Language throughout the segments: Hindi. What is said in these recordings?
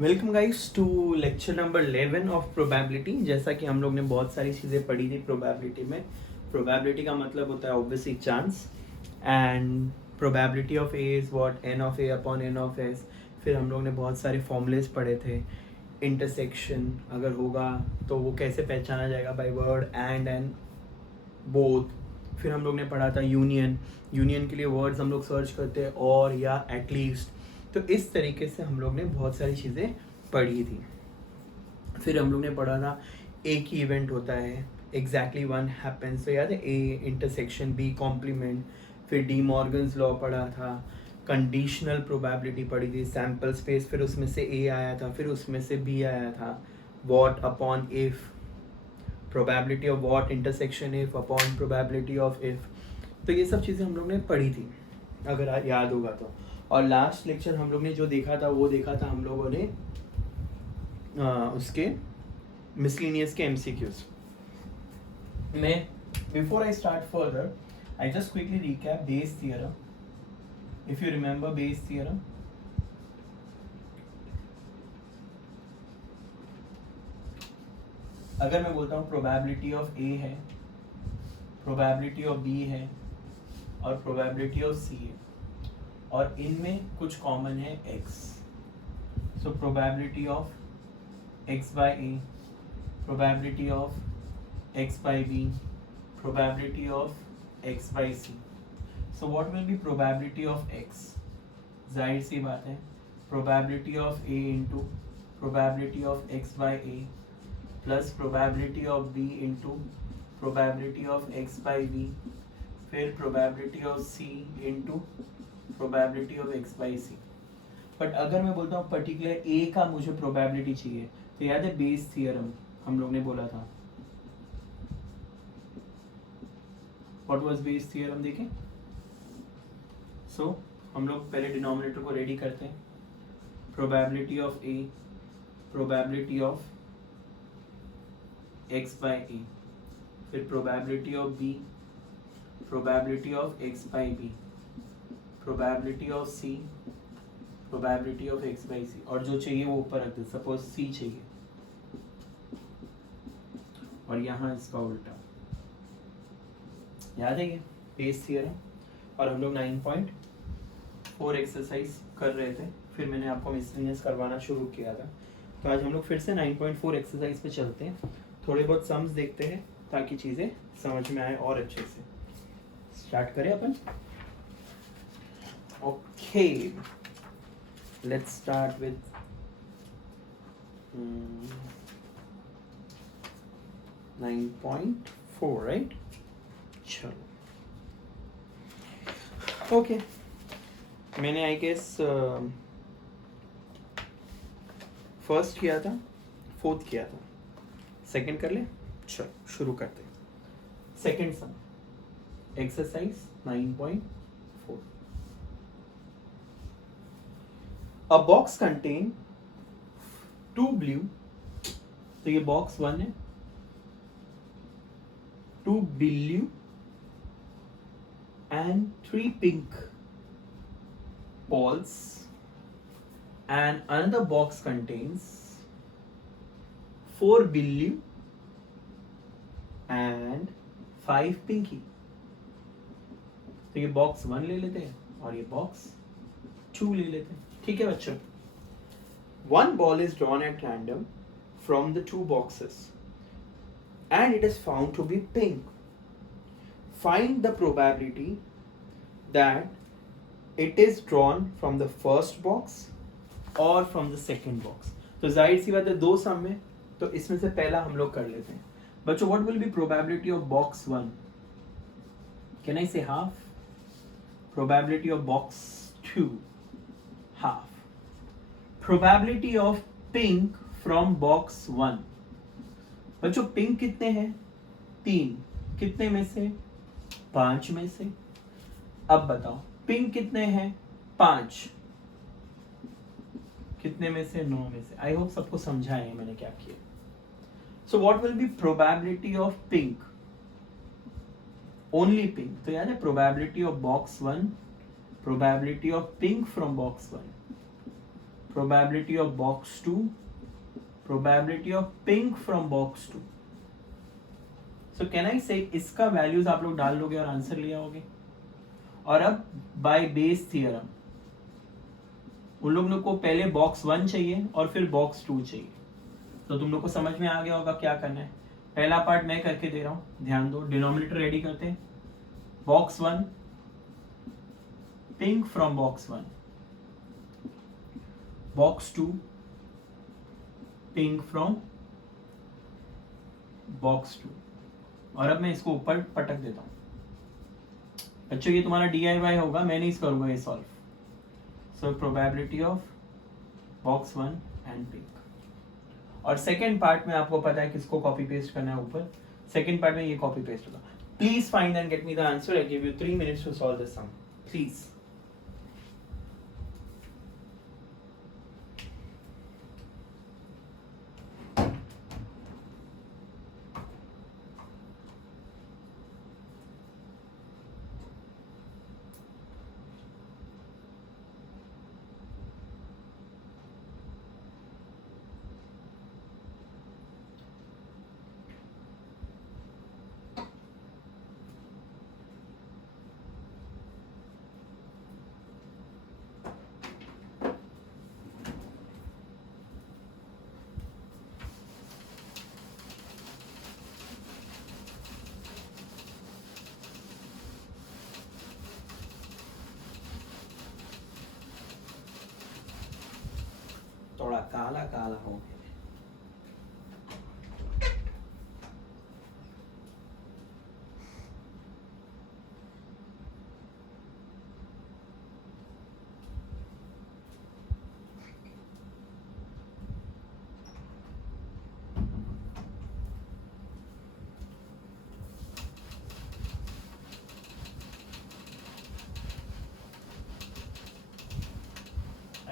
Welcome guys to lecture number 11 of probability. जैसा कि हम लोग ने बहुत सारी चीज़ें पढ़ी थी प्रोबेबिलिटी में। प्रोबेबिलिटी का मतलब होता है obviously chance, and probability of A is what n of A upon n of S. फिर हम लोग ने बहुत सारे फॉर्मूलेस पढ़े थे। इंटरसेक्शन अगर होगा तो वो कैसे पहचाना जाएगा, बाय वर्ड एंड बोथ। फिर हम लोग ने पढ़ा था यूनियन। यूनियन के लिए वर्ड्स हम लोग सर्च करते हैं और या एटलीस्ट। तो इस तरीके से हम लोग ने बहुत सारी चीज़ें पढ़ी थी। फिर हम लोग ने पढ़ा था एक ही इवेंट होता है, एग्जैक्टली वन हैपेंस। तो याद है ए इंटरसेक्शन बी कॉम्प्लीमेंट। फिर डी मॉर्गन्स लॉ पढ़ा था, कंडीशनल प्रोबेबिलिटी पढ़ी थी, सैम्पल स्पेस। फिर उसमें से ए आया था, फिर उसमें से बी आया था, what upon if, probability of what intersection if upon probability of if. तो ये सब चीज़ें हम लोग ने पढ़ी थी अगर याद होगा तो। और लास्ट लेक्चर हम लोग ने जो देखा था वो देखा था हम लोगों ने उसके मिसलिनियस के एमसीक्यूज में। Before I start further I just quickly recap base theorem. If you remember base theorem, अगर मैं बोलता हूँ प्रोबेबिलिटी ऑफ ए है, प्रोबेबिलिटी ऑफ बी है और प्रोबेबिलिटी ऑफ सी है, और इनमें कुछ कॉमन है x। So probability of x by a, probability of x by b, probability of x by c. So what will be probability of x? जाहिर सी बात है probability of a into probability of x by a plus probability of b into probability of x by b, फिर probability of c into probability of x by c. But अगर मैं बोलता हूँ पर्टिकुलर ए का मुझे प्रोबेबिलिटी चाहिए, तो याद है बेस थियरम हम लोग ने बोला था। व्हाट वाज बेस थियरम देखें। सो हम लोग पहले डिनोमिनेटर को रेडी करते हैं। Probability of A, probability of X by A, फिर probability of B, probability of X by B, probability of C, probability of X by C. और जो चाहिए वो ऊपर रख दे, सपोज सी चाहिए और यहाँ इसका उल्टा। याद है ये बेस थियरम। और हम लोग 9.4 एक्सरसाइज कर रहे थे, फिर मैंने आपको मिसलिनियस करवाना शुरू किया था। तो आज हम लोग फिर से 9.4 एक्सरसाइज पे चलते हैं, थोड़े बहुत सम्स देखते हैं ताकि चीज़ें समझ में आए और अच्छे से। स्टार्ट करें अपन। Okay, let's start with 9.4, right? चलो ओके, मैंने आई गेस फर्स्ट किया था, फोर्थ किया था, सेकंड कर ले। चलो शुरू करते हैं। Second some, exercise 9.4। A box contain 2 blue, तो ये बॉक्स 1 है, 2 blue and 3 pink balls, and another box contains 4 blue and 5 pinky। तो ये बॉक्स 1 ले लेते हैं और ये बॉक्स 2 ले लेते हैं। ठीक है बच्चों। One ball is drawn at random from the 2 boxes and it is found to be pink. Find the probability that it is drawn from the first box or from the second box. तो जाहिर सी बात है दो सम में, तो इसमें से पहला हम लोग कर लेते हैं। बच्चों, what will be probability of box 1? Can I say half? Probability of box 2, half. Probability of pink from box 1। बच्चों पिंक कितने हैं? 3। कितने में से? 5 में से। अब बताओ पिंक कितने हैं? 5। कितने में से? 9 में से। आई होप सबको समझा है मैंने क्या किया। So what will be probability of pink? Only pink. तो याद है probability of box 1, probability of pink from box 1। probability of box 2, probability of pink from box 2. So can I say इसका वैल्यूज आप लोग डाल लोगे और आंसर ले आओगे. और अब बाय बेस थियरम उन लोगों को पहले बॉक्स 1 चाहिए और फिर बॉक्स 2 चाहिए. तो तुम लोग को समझ में आ गया होगा क्या करना है. पहला पार्ट मैं करके दे रहा हूं, ध्यान दो. डिनोमिनेटर रेडी करते हैं. Box 1 pink from box 1, box 2 pink from box 2. और अब मैं इसको ऊपर पटक देता हूं. बच्चों ये तुम्हारा DIY होगा, मैं नहीं करूंगा ये solve. So probability of box 1 and pink. और सेकेंड पार्ट में आपको पता है किसको कॉपी पेस्ट करना है ऊपर. सेकेंड पार्ट में ये कॉपी पेस्ट होगा. Please find and get me the answer. I give you 3 minutes to solve this sum. Please. थोड़ा काला काला हो गया.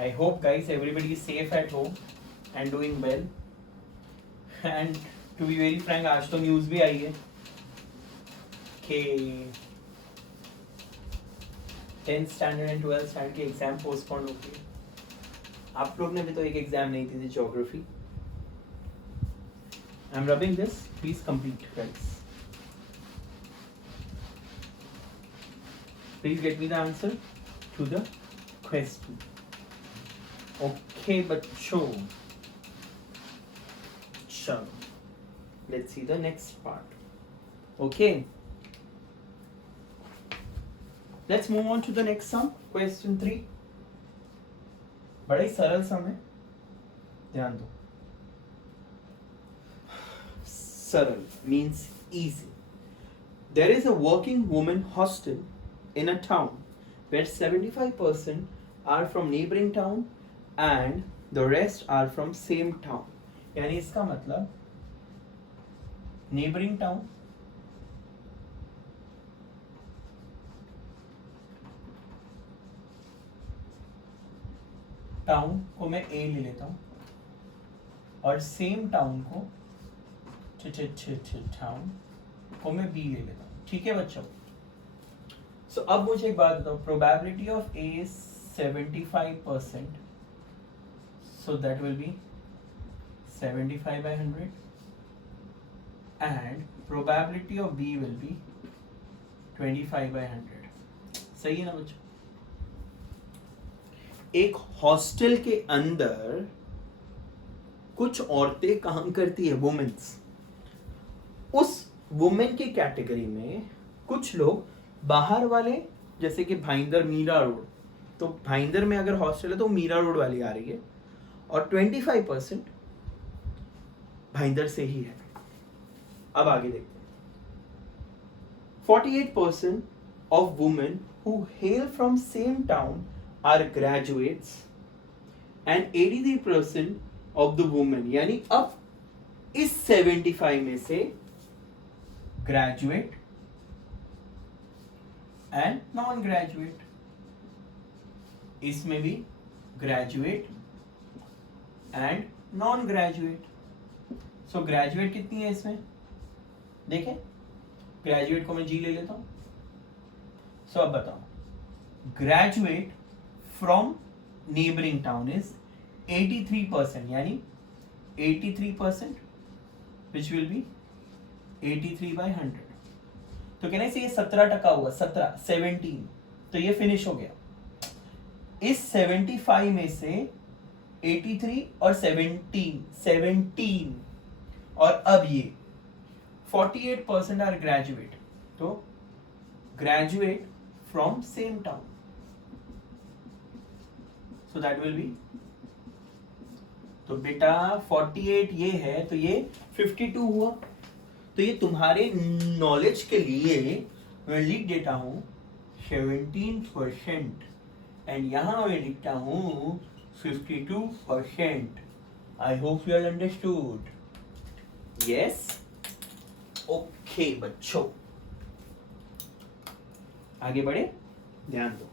I hope guys everybody is safe at home and doing well. And to be very frank, आज तो न्यूज़ भी आई है कि 10th standard and 12th standard के एग्जाम पोस्टपोन हो गए. आप लोग ने भी तो एक एग्जाम नहीं दी थी, geography. I am rubbing this, please complete guys. Please get me the answer to the question. Okay, बच्चों, चलो, let's see the next part. Okay, let's move on to the next sum. Question 3. बड़ा ही सरल सम है, ध्यान दो. सरल means easy. There is a working woman hostel in a town where 75% are from neighboring town and the rest are from same town. यानी इसका मतलब neighboring town टाउन को मैं A ले लेता हूँ और सेम टाउन को टाउन को मैं B ले लेता हूँ. ठीक है बच्चों. सो अब मुझे एक बात बताओ. Probability of A is 75%. So that will be 75 by 100 and probability of B will be 25 by 100. सही है ना बच्चों. एक हॉस्टल के अंदर कुछ औरतें काम करती है, वुमेन्स. उस वुमेन की कैटेगरी में कुछ लोग बाहर वाले, जैसे कि भाईंदर मीरा रोड, तो भाईंदर में अगर हॉस्टल है तो मीरा रोड वाली आ रही है और 25% भाईंदर से ही है. अब आगे देखते हैं. 48% of women who hail from same town are graduates and 83% of the women, यानी अब इस 75 में से ग्रेजुएट एंड नॉन ग्रेजुएट, इसमें भी graduate and non graduate. So graduate कितनी है इसमें देखें. ग्रेजुएट को मैं G ले लेता हूं. अब बताओ. Graduate from neighbouring town is 83% यानी 83% विच विल बी 83/100। तो कहना से ये 17% हुआ, 17 तो ये फिनिश हो गया। इस 75 में से 83 और 17 और अब ये 48% आर ग्रेजुएट, तो graduate from same town, so that will be, तो बेटा 48 ये है तो ये 52 हुआ। तो ये तुम्हारे नॉलेज के लिए मैं लिख देता हूं 17% एंड यहां मैं लिखता हूं 52%। I hope you are understood. Yes, okay बच्चों, आगे बढ़े, ध्यान दो।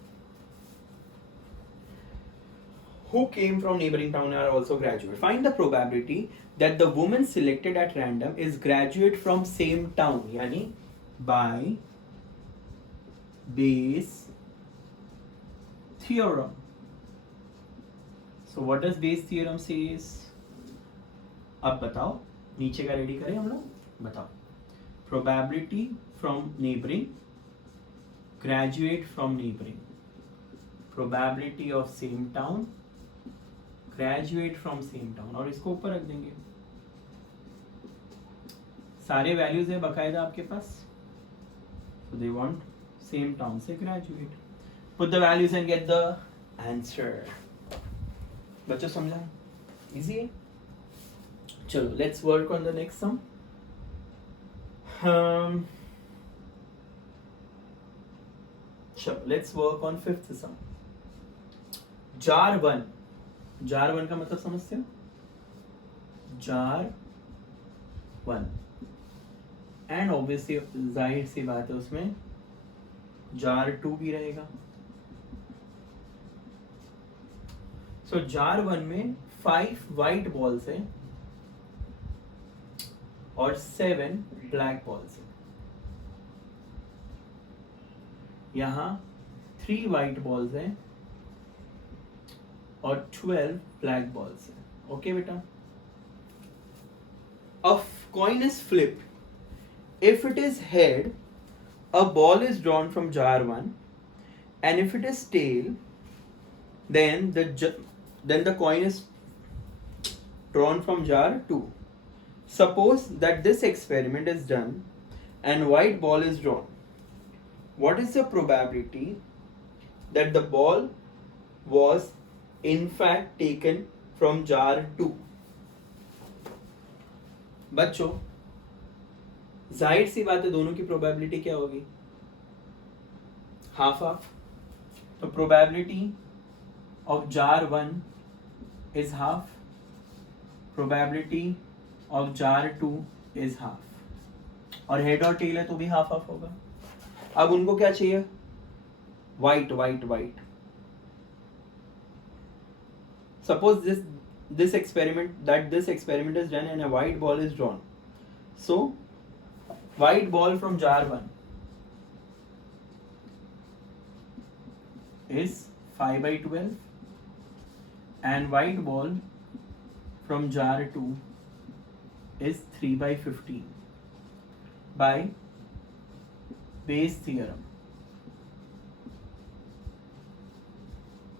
Who came from neighboring town are also graduate. Find the probability that the woman selected at random is graduate from same town, यानी by Bayes theorem. So what does Bayes theorem says? अब बताओ, नीचे का रेडी करें हम लोग, बताओ। Probability from neighboring, graduate from neighboring, probability of same town, graduate from same town, और इसको ऊपर रख देंगे। सारे वैल्यूज है बकायदा आपके पास, so they want same town से graduate, put the values and get the answer। बच्चों समझा, इजी है। चलो let's work on the next sum. चलो let's work on fifth sum. Jar one का मतलब समझते हो? जार 1 एंड ऑब्वियसली जाहिर सी बात है उसमें जार 2 भी रहेगा। सो जार 1 में 5 वाइट बॉल्स है और 7 ब्लैक बॉल्स है। यहां 3 वाइट बॉल्स हैं और 12 ब्लैक बॉल्स है। ओके बेटा, अ coin is flipped, if it is head a ball is drawn from jar 1 and if it is tail then the coin is drawn from jar 2. Suppose that this experiment is done and white ball is drawn. What is the probability that the ball was in fact taken from jar 2? बच्चों जाहिर सी बात है दोनों की प्रोबेबिलिटी क्या होगी? Half half. तो probability of jar 1 is half, probability of jar 2 is half, और हेड और टेल है तो भी हाफ हाफ होगा। अब उनको क्या चाहिए? White white white. Suppose this experiment is done and a white ball is drawn. So white ball from jar 1 is 5/12 and white ball from jar 2 is 3/15 by Bayes theorem.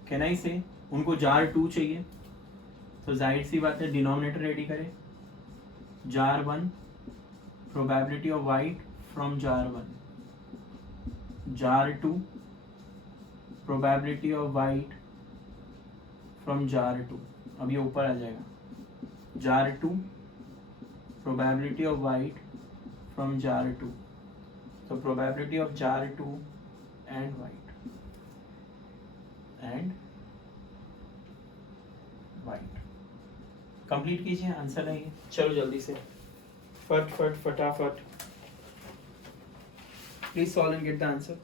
Can I say उनको जार 2 चाहिए, तो जाहिर सी बात है डिनोमिनेटर रेडी करें। Jar 1 probability of white from jar 1, jar 2 probability of white from jar 2। अब ये ऊपर आ जाएगा, jar 2 probability of white from jar 2, तो probability of jar 2 and white and white. Complete कीजिए, आंसर नहीं। चलो जल्दी से फट फट फटाफट, please solve and gate the answer.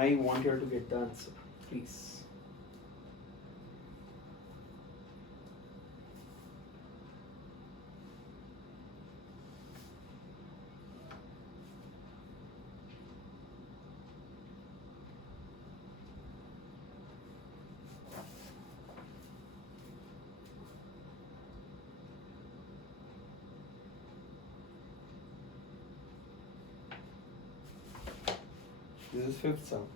I want you to get the answer please. This is fifth sum.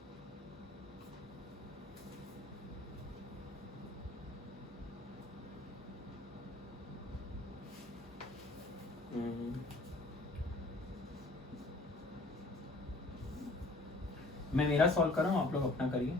मैं मेरा सॉल्व कर रहा हूँ, आप लोग अपना करिए.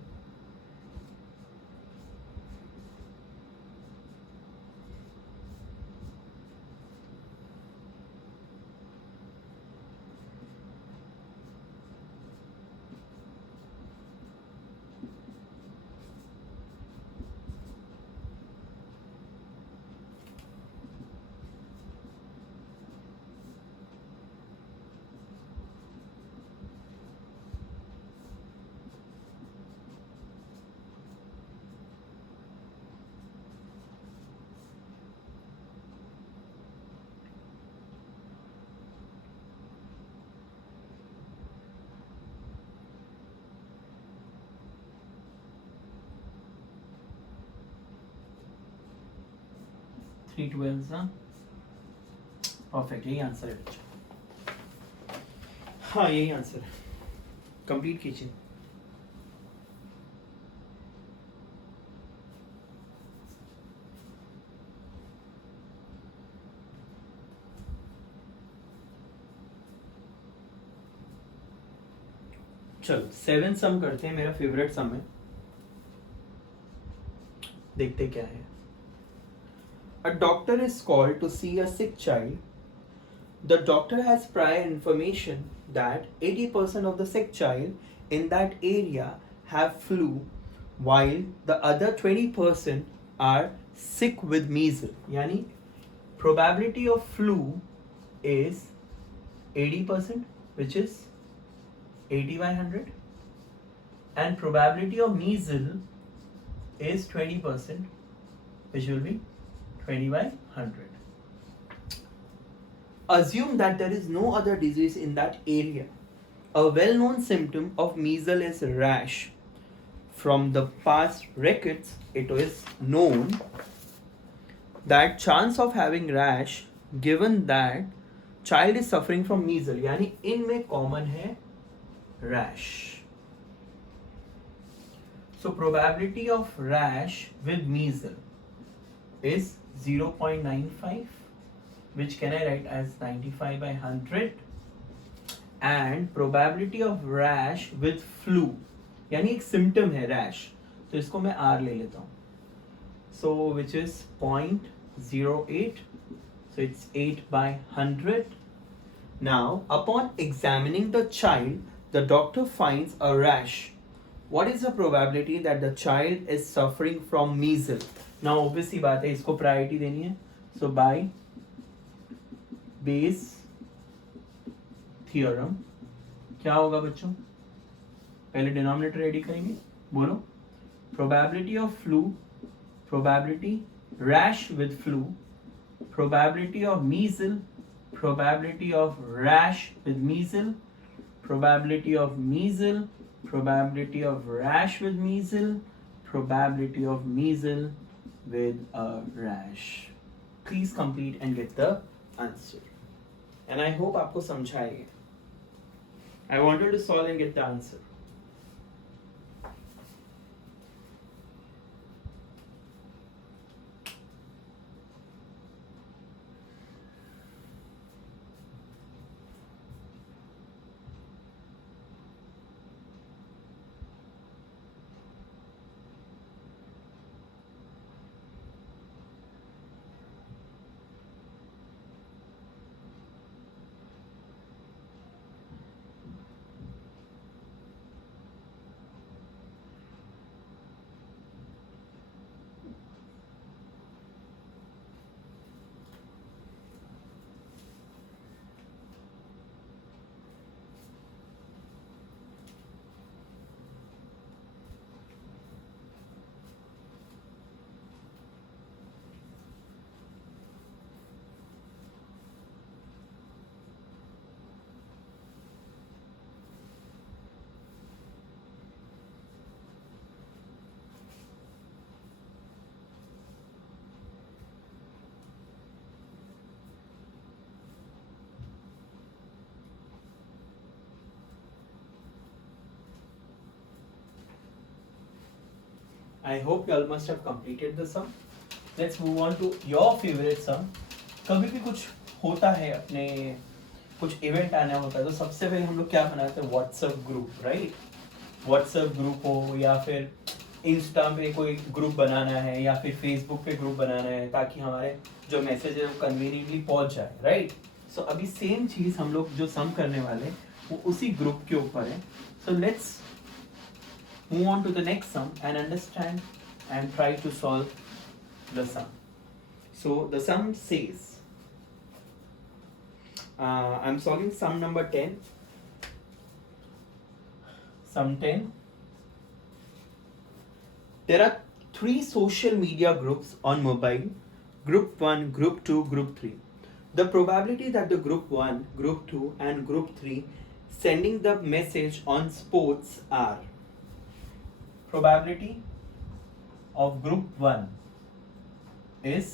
थ्री ट्वेल्व ना, परफेक्ट, यही आंसर है बच्चा. हाँ यही आंसर है. कंप्लीट कीजिए. चलो 7 सम करते हैं, मेरा फेवरेट सम है. देखते क्या है. A doctor is called to see a sick child. The doctor has prior information that 80% of the sick child in that area have flu, while the other 20% are sick with measles. Yani probability of flu is 80%, which is 80 by 100, and probability of measles is 20%, which will be 20 by 100. Assume that there is no other disease in that area. A well-known symptom of measles is rash. From the past records, it is known that chance of having rash, given that child is suffering from measles, यानी इनमें common है rash. So probability of rash with measles is 0.95, which can I write as 95 by 100, and probability of rash with flu, यानी एक symptom है rash, तो इसको मैं R ले लेता हूँ. So which is 0.08, so it's 8 by 100. Now upon examining the child, the doctor finds a rash. What is the probability that the child is suffering from measles? Now obviously बात है, इसको priority देनी है. So by Bayes theorem क्या होगा बच्चों? पहले डिनोमिनेटर रेडी करेंगे. बोलो. Probability of flu, probability rash with flu, probability of measles, probability of rash with measles, probability of measles, probability of rash with measles, probability of measles with a rash. Please complete and get the answer. And I hope आपको समझा है. I wanted to solve and get the answer. I hope you all must have completed the sum. Let's move on to your favorite sum. कभी भी कुछ होता है अपने कुछ इवेंट आना होता है तो सबसे पहले हम लोग क्या बनाते हैं WhatsApp group, right? WhatsApp group हो या फिर इंस्टा पे कोई ग्रुप बनाना है या फिर फेसबुक पे ग्रुप बनाना है ताकि हमारे जो मैसेज है वो कन्वीनियंटली पहुंच जाए, राइट? सो अभी सेम चीज़ हम लोग जो सम करने वाले हैं वो उसी ग्रुप के ऊपर है. So let's move on to the next sum and understand and try to solve the sum. So the sum says, I'm solving sum number 10. Sum 10. There are 3 social media groups on mobile. Group 1, Group 2, Group 3. The probability that the Group 1, Group 2 and Group 3 sending the message on sports are. Probability of group 1 is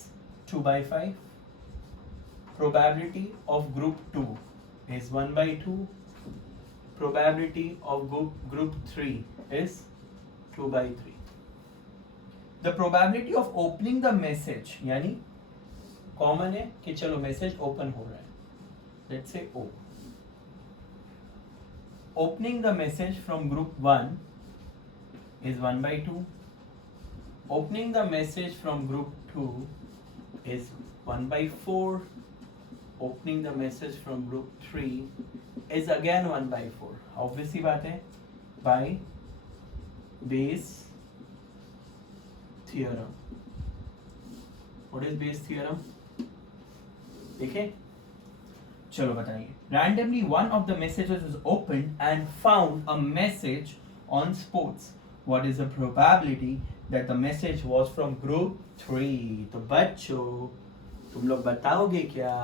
2 by 5. Probability of group 2 is 1 by 2. Probability of group 3 is 2 by 3. The probability of opening the message, यानी कॉमन है कि चलो मैसेज ओपन हो रहा है, let's say O. Opening the message from group 1 is 1 by 2. Opening the message from group 2 is 1 by 4. Opening the message from group 3 is again 1 by 4. Obviously बात है by Bayes theorem. What is Bayes theorem? देखें, चलो बताइए. Randomly one of the messages is opened and found a message on sports. What is the probability that the message was from group 3? तो बच्चों तुम लोग बताओगे क्या?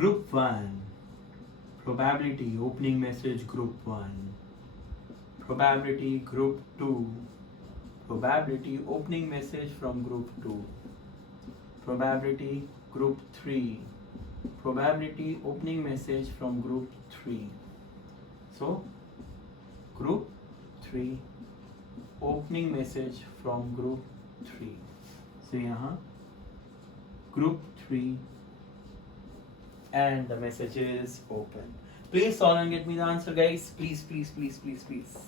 Group 1 probability opening message group 1, probability group 2, probability opening message from group 2, probability group 3, probability opening message from group 3. So group 3 opening message from group 3. So यहाँ group 3 and the message is open. Please solve and get me the answer, guys. Please, please, please, please, please.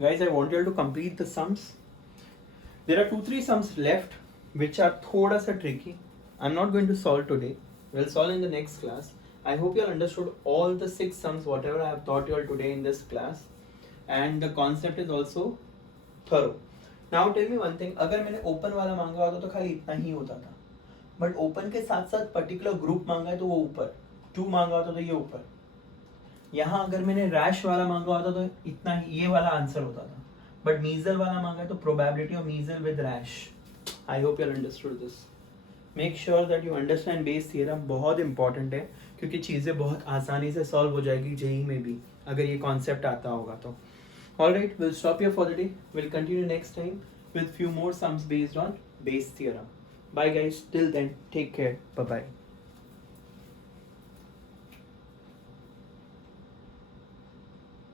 Guys, I want you all to complete the sums. There are 2-3 sums left which are thoda sa tricky. I'm not going to solve today. We'll solve in the next class. I hope you all understood all the 6 sums whatever I have taught you all today in this class, and the concept is also thorough. Now tell me one thing, अगर मैंने open वाला मांगा होता तो खाली इतना ही होता था, but open के साथ साथ particular group मांगा है तो वो ऊपर, 2 मांगा होता तो ये ऊपर. यहाँ अगर मैंने रैश वाला मांगा होता तो इतना ही ये वाला आंसर होता था, बट मीजल वाला मांगा है तो probability of measles with rash. I hope you understood this. Make sure that you understand Bayes theorem. बहुत इंपॉर्टेंट है क्योंकि चीज़ें बहुत आसानी से सॉल्व हो जाएगी जेई में भी अगर ये कॉन्सेप्ट आता होगा तो. Alright, will stop here for the day. Will continue next time. with few more sums based on Bayes theorem. Bye guys, till then, take care, bye bye.